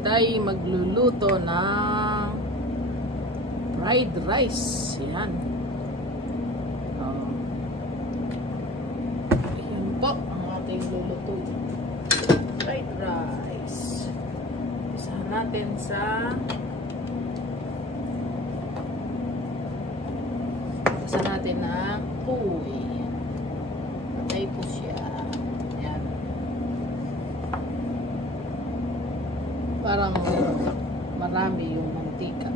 tayo magluluto ng fried rice. Yan. Yan po ang ating luluto. Fried rice. Isahan natin sa ng puwi. Patay po siya. Yan. Parang marami yung mantika.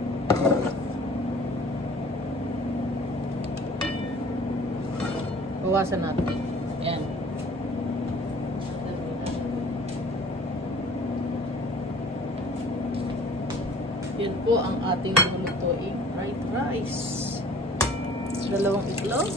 Bawasan natin. Yan. Yan po ang ating lulutuing fried rice. Dalawang itlog.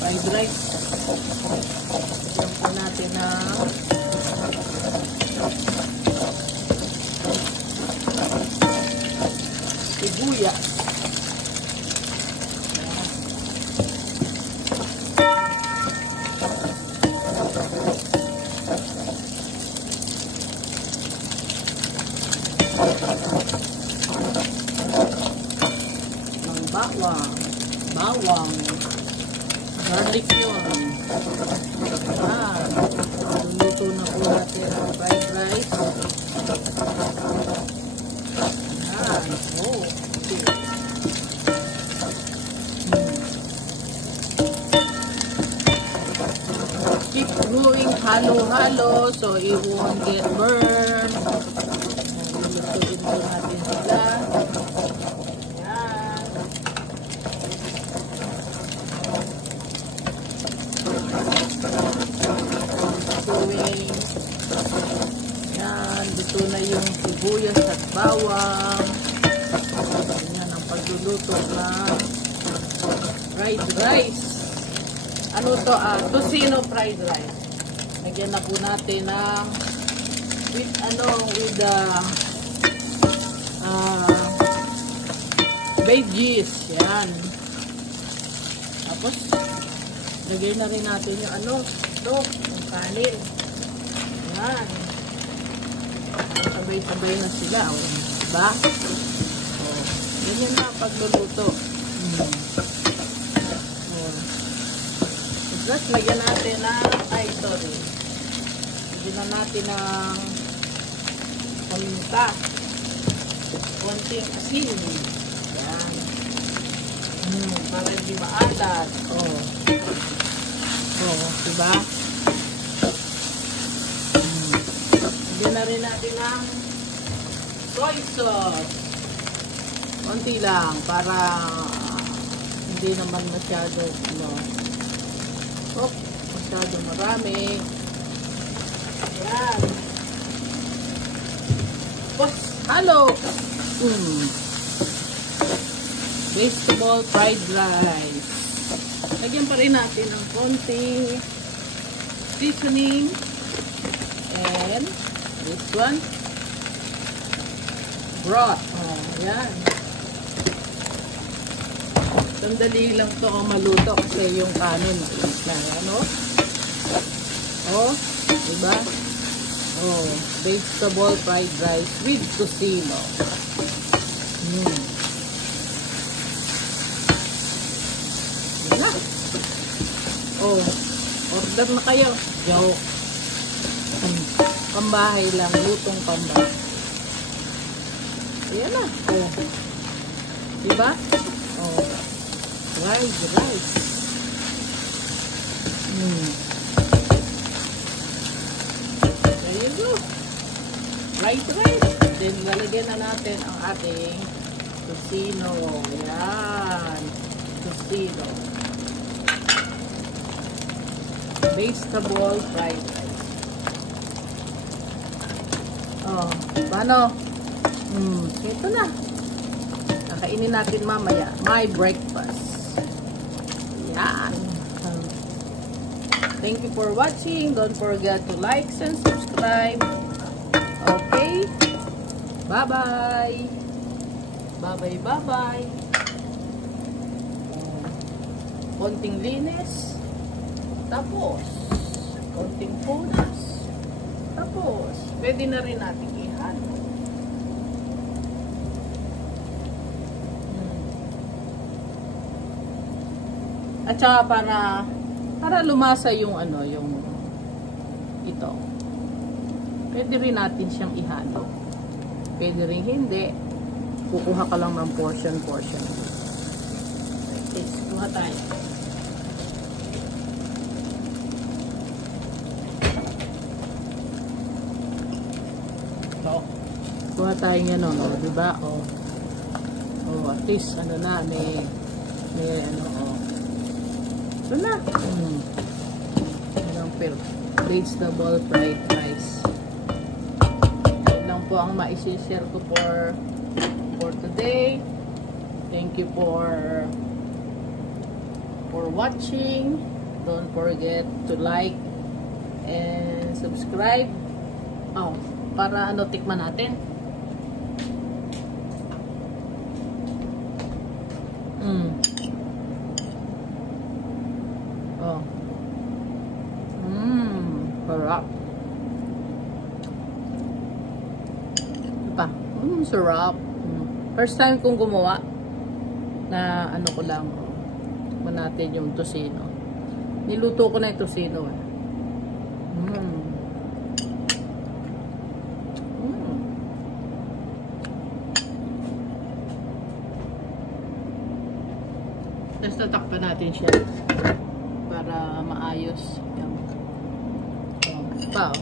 Fried rice. Yan po natin na sibuyas. Ng bawang, garlic yun. Luluto na po natin ang fried rice. Keep doing halo-halo so it won't get burned. Lulutuin po natin sila. Yan. Yan. Dito na yung sibuyas at bawang. Yan ang pagluluto ng fried rice. Ano to? Tocino fried rice. Lagyan na po natin ng with veggies. Yan. Tapos lagyan na rin natin yung yung kanin. Yan. Sabay-sabay na sila. Diba? Ganyan na pagluluto. Plus, lagyan natin ng, lagyan na natin ng paminta. Konting asin. Yan. Para hindi maalat. Diba? Lagyan na rin natin ng soy sauce. Konti lang para hindi naman masyado masyado marami. Ayan. Tapos, halo. Vegetable fried rice. Lagyan pa rin natin ng konting seasoning. And this one, broth. Ayan. Sandali lang to maluto kasi yung kanin diba? Vegetable fried rice with tocino. Na. Order na kayo. Joke. Pambahay lang, lutong pambahay. Ayan na. Diba? Fried rice. There you go. Fried rice. Then, lalagyan na natin ang ating tocino. Yan. Tocino. Vegetable fried rice. Paano? Ito na. Nakainin natin mamaya. My breakfast. Yan. Thank you for watching. Don't forget to like and subscribe. Okay? Bye-bye. Bye-bye, bye-bye. Konting linis. Tapos, konting punas. Tapos, pwede na rin natin ihalo. At saka para lumasa yung ano, yung ito. Pwede rin natin siyang ihalo. Pwede rin hindi. Kukuha ka lang ng portion. Okay, kuha tayo. Kuha tayo nga no, diba? At least, ano na, may ano, ito na. Anong vegetable fried rice. Yan lang po ang ma-share ko for today. Thank you for watching. Don't forget to like and subscribe. Para ano, tikman natin. Sarap. Sarap. First time kong gumawa na ano ko lang natin yung tosino. Niluto ko na yung tosino. Tapos tatakpan natin siya para maayos. Sarap.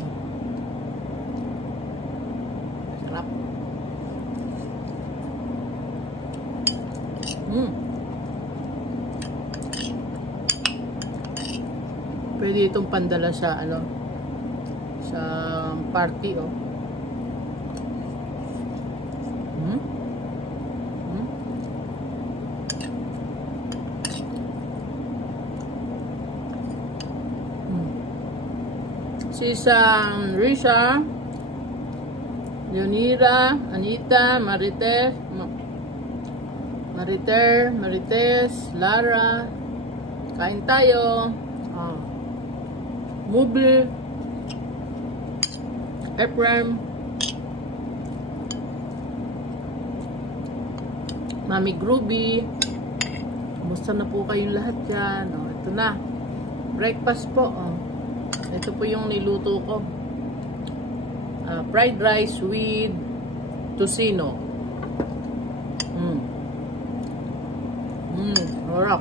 Pwede itong pandala sa ano, sa party Si Risa, Leonira, Anita, Marites, Lara, kain tayo. Mubel, Ephraim, Mami Groovy, kumusta na po kayong lahat dyan? Ito na, breakfast po. Ito po yung niluto ko. Fried rice with tosino. Sarap.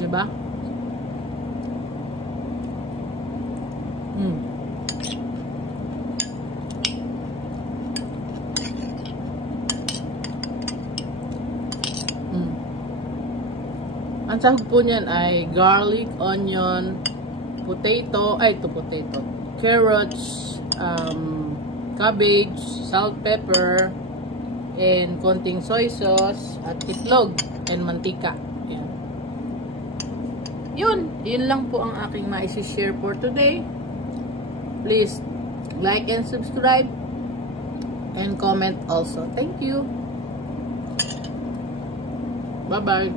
Diba? Ang sahog po niyan ay garlic, onion, potato, carrots, cabbage, salt, pepper, and konting soy sauce, at itlog, and mantika. Yun lang po ang aking ma-share for today. Please like and subscribe and comment also. Thank you. Bye-bye.